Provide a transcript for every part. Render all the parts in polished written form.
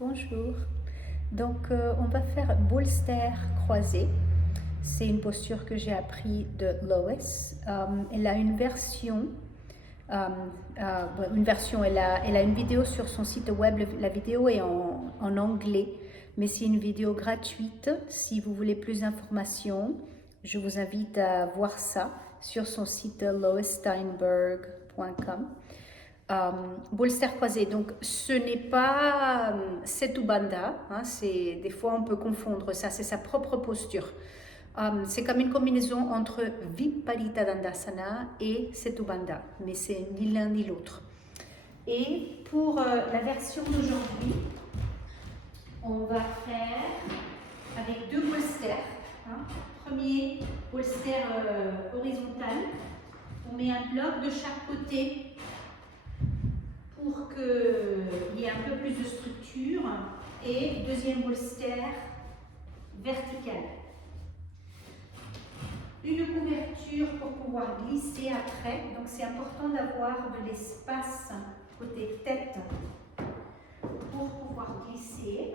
Bonjour. Donc, on va faire bolster croisé. C'est une posture que j'ai appris de Lois. Elle a une version. Elle a une vidéo sur son site web. La vidéo est en anglais, mais c'est une vidéo gratuite. Si vous voulez plus d'informations, je vous invite à voir ça sur son site loissteinberg.com. Bolster croisé, donc ce n'est pas Setu Bandha, hein, des fois on peut confondre ça, c'est sa propre posture. C'est comme une combinaison entre Viparita Dandasana et Setu Bandha, mais c'est ni l'un ni l'autre. Et pour la version d'aujourd'hui, on va faire avec deux bolsters. Premier bolster horizontal, on met un bloc de chaque côté pour qu'il y ait un peu plus de structure, et deuxième bolster vertical. Une couverture pour pouvoir glisser après, donc c'est important d'avoir de l'espace côté tête pour pouvoir glisser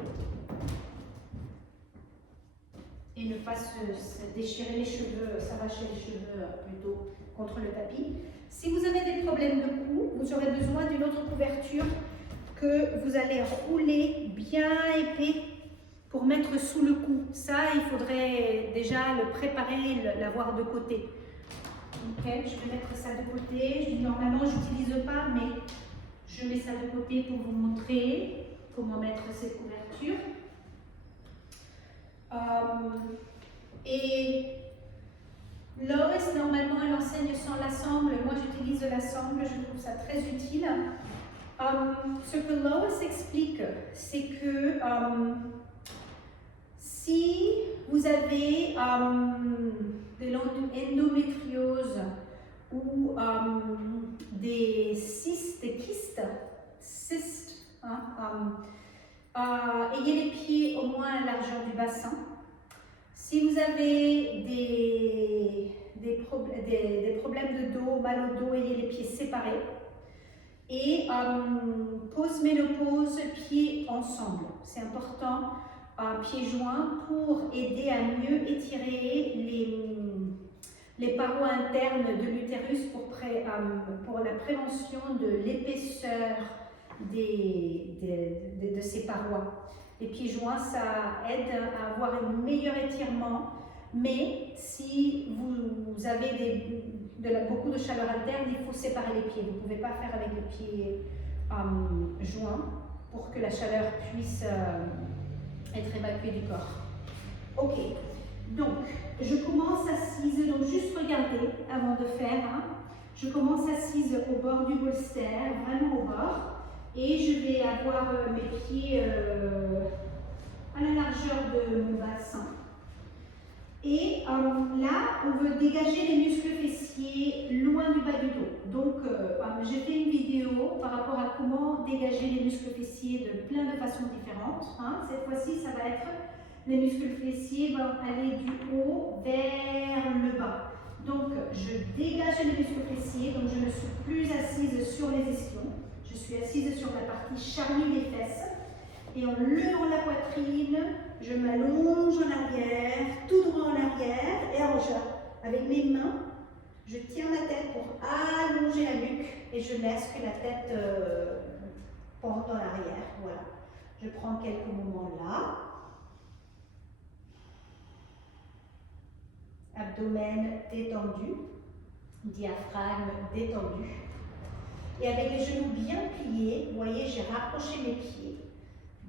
et ne pas se déchirer les cheveux, s'arracher les cheveux plutôt contre le tapis. Si vous avez des problèmes de cou, vous aurez besoin d'une autre couverture que vous allez rouler bien épais pour mettre sous le cou. Ça, il faudrait déjà le préparer, l'avoir de côté. Ok, je vais mettre ça de côté. Normalement, je n'utilise pas, mais je mets ça de côté pour vous montrer comment mettre cette couverture. Et Lois, normalement, elle enseigne sans l'assemble. Moi, j'utilise l'assemble. Je trouve ça très utile. Ce que Lois explique, c'est que si vous avez de l'endométriose ou des kystes, ayez les pieds au moins à la largeur du bassin. Si vous avez des problèmes de dos, mal au dos, ayez les pieds séparés. Et pause-ménopause, pieds ensemble. C'est important, pieds joints, pour aider à mieux étirer les parois internes de l'utérus pour la prévention de l'épaisseur de ces parois. Les pieds joints, ça aide à avoir un meilleur étirement, mais si vous avez beaucoup de chaleur interne, il faut séparer les pieds. Vous ne pouvez pas faire avec les pieds joints pour que la chaleur puisse être évacuée du corps. Ok, donc je commence assise, donc juste regardez avant de faire. Je commence assise au bord du bolster, vraiment au bord. Et je vais avoir mes pieds à la largeur de mon bassin. Et là, on veut dégager les muscles fessiers loin du bas du dos. Donc, j'ai fait une vidéo par rapport à comment dégager les muscles fessiers de plein de façons différentes. Cette fois-ci, ça va être les muscles fessiers vont aller du haut vers le bas. Donc, je dégage les muscles fessiers, donc je ne suis plus assise sur les ischions. Je suis assise sur la partie charnue des fesses. Et en levant la poitrine, je m'allonge en arrière, tout droit en arrière, et avec mes mains, je tiens ma tête pour allonger la nuque et je laisse que la tête pende en arrière. Voilà. Je prends quelques moments là. Abdomen détendu, diaphragme détendu. Et avec les genoux bien pliés, vous voyez, j'ai rapproché mes pieds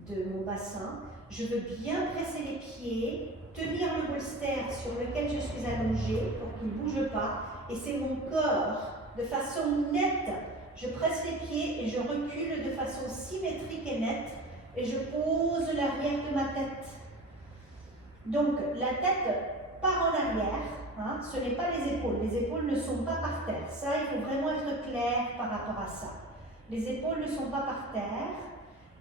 de mon bassin. Je veux bien presser les pieds, tenir le bolster sur lequel je suis allongée pour qu'il ne bouge pas. Et c'est mon corps, de façon nette. Je presse les pieds et je recule de façon symétrique et nette. Et je pose l'arrière de ma tête. Donc, la tête part en arrière. Ce n'est pas les épaules. Les épaules ne sont pas par terre. Ça, il faut vraiment être clair par rapport à ça. Les épaules ne sont pas par terre.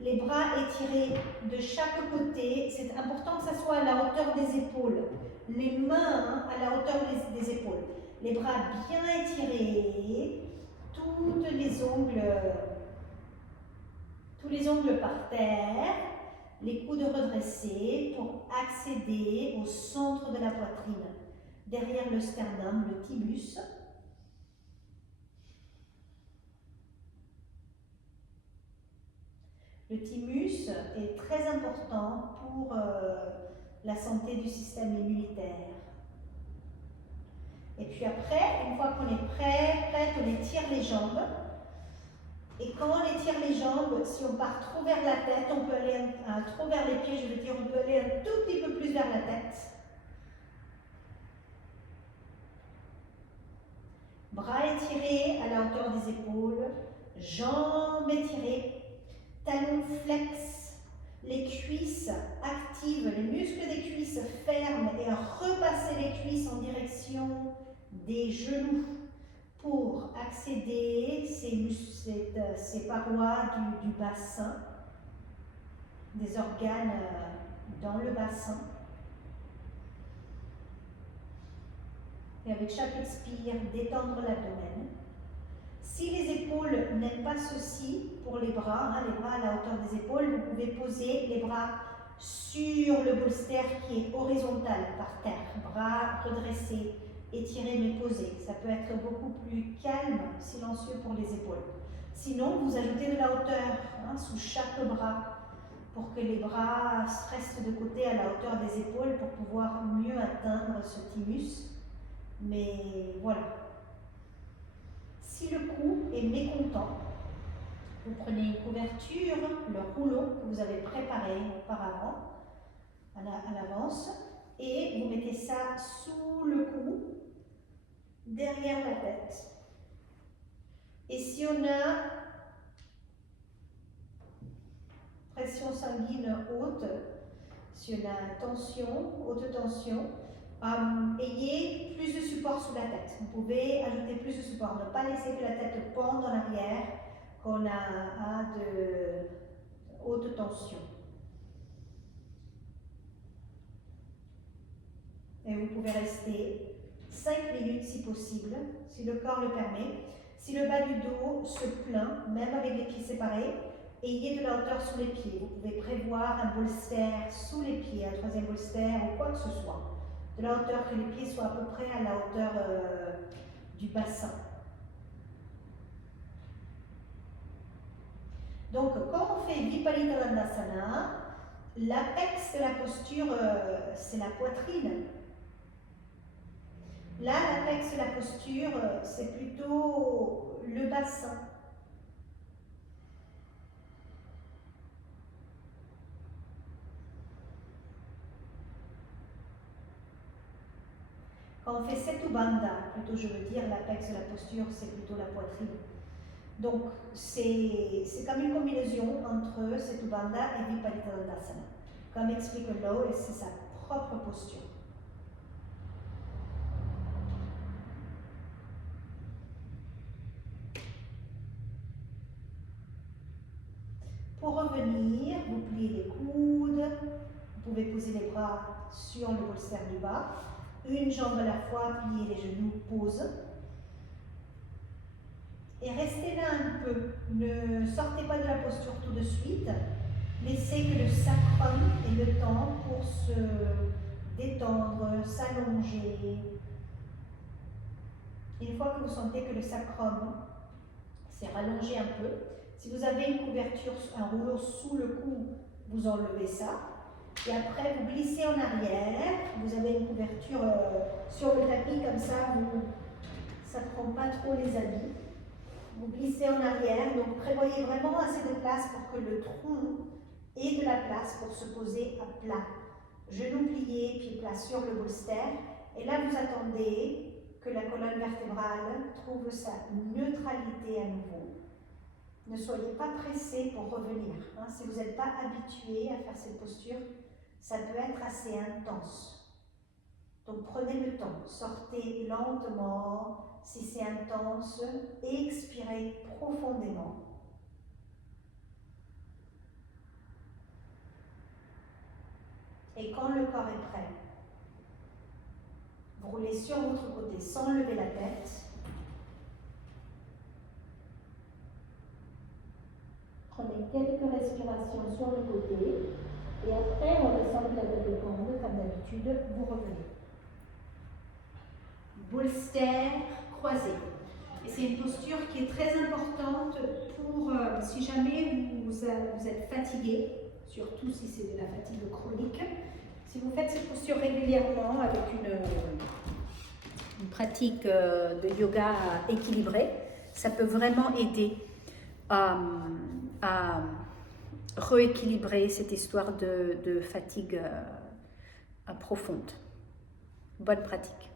Les bras étirés de chaque côté. C'est important que ça soit à la hauteur des épaules. Les mains à la hauteur des épaules. Les bras bien étirés. Tous les ongles par terre. les coudes redressés pour accéder au centre de la poitrine, derrière le sternum, le thymus. Le thymus est très important pour la santé du système immunitaire. Et puis après, une fois qu'on est prête, on étire les jambes. Et quand on étire les jambes, si on part trop vers la tête, on peut aller trop vers les pieds, je veux dire, on peut aller un tout petit peu plus vers la tête. Bras étirés à la hauteur des épaules, jambes étirées, talons flex, les cuisses actives, les muscles des cuisses ferment et repasser les cuisses en direction des genoux pour accéder ces parois du bassin, des organes dans le bassin. Et avec chaque expire, détendre l'abdomen. Si les épaules n'aiment pas ceci pour les bras à la hauteur des épaules, vous pouvez poser les bras sur le bolster qui est horizontal par terre, bras redressés, étirés mais posés. Ça peut être beaucoup plus calme, silencieux pour les épaules. Sinon, vous ajoutez de la hauteur sous chaque bras pour que les bras restent de côté à la hauteur des épaules pour pouvoir mieux atteindre ce thymus. Mais voilà. Si le cou est mécontent, vous prenez une couverture, le rouleau que vous avez préparé auparavant, à l'avance, et vous mettez ça sous le cou, derrière la tête. Et si on a pression sanguine haute, si on a tension, haute tension, ayez plus de support sous la tête. Vous pouvez ajouter plus de support, ne pas laisser que la tête pende en arrière quand on a de haute tension. Et vous pouvez rester 5 minutes si possible, si le corps le permet. Si le bas du dos se plaint, même avec les pieds séparés, ayez de la hauteur sous les pieds. Vous pouvez prévoir un bolster sous les pieds, un troisième bolster ou quoi que ce soit. De la hauteur que les pieds soient à peu près à la hauteur du bassin. Donc, quand on fait Viparita Dandasana, l'apex de la posture, c'est la poitrine. Là, l'apex de la posture, c'est plutôt le bassin. Quand on fait Setu Bandha, plutôt je veux dire l'apex de la posture, c'est plutôt la poitrine. Donc, c'est comme une combinaison entre Setu Bandha et Viparita Dandasana. Comme explique Lowe, c'est sa propre posture. Pour revenir, vous pliez les coudes, vous pouvez poser les bras sur le bolster du bas, une jambe à la fois, pliez les genoux, pose. Et restez là un peu, ne sortez pas de la posture tout de suite, laissez que le sacrum ait le temps pour se détendre, s'allonger. Une fois que vous sentez que le sacrum s'est rallongé un peu, si vous avez une couverture, un rouleau sous le cou, vous enlevez ça. Et après, vous glissez en arrière. Vous avez une couverture sur le tapis, comme ça, ça ne prend pas trop les habits. Vous glissez en arrière. Donc, prévoyez vraiment assez de place pour que le tronc ait de la place pour se poser à plat. Genoux pliés, pieds plats sur le bolster. Et là, vous attendez que la colonne vertébrale trouve sa neutralité à nouveau. Ne soyez pas pressé pour revenir. Si vous n'êtes pas habitué à faire cette posture, ça peut être assez intense. Donc prenez le temps, sortez lentement si c'est intense et expirez profondément. Et quand le corps est prêt, vous roulez sur votre côté sans lever la tête. Prenez quelques respirations sur le côté. et redescendre la tête de cône comme d'habitude, vous revenez. Bolster croisé. Et c'est une posture qui est très importante pour si jamais vous êtes fatigué, surtout si c'est de la fatigue chronique. Si vous faites cette posture régulièrement avec une pratique de yoga équilibrée, ça peut vraiment aider à rééquilibrer cette histoire de fatigue profonde. Bonne pratique.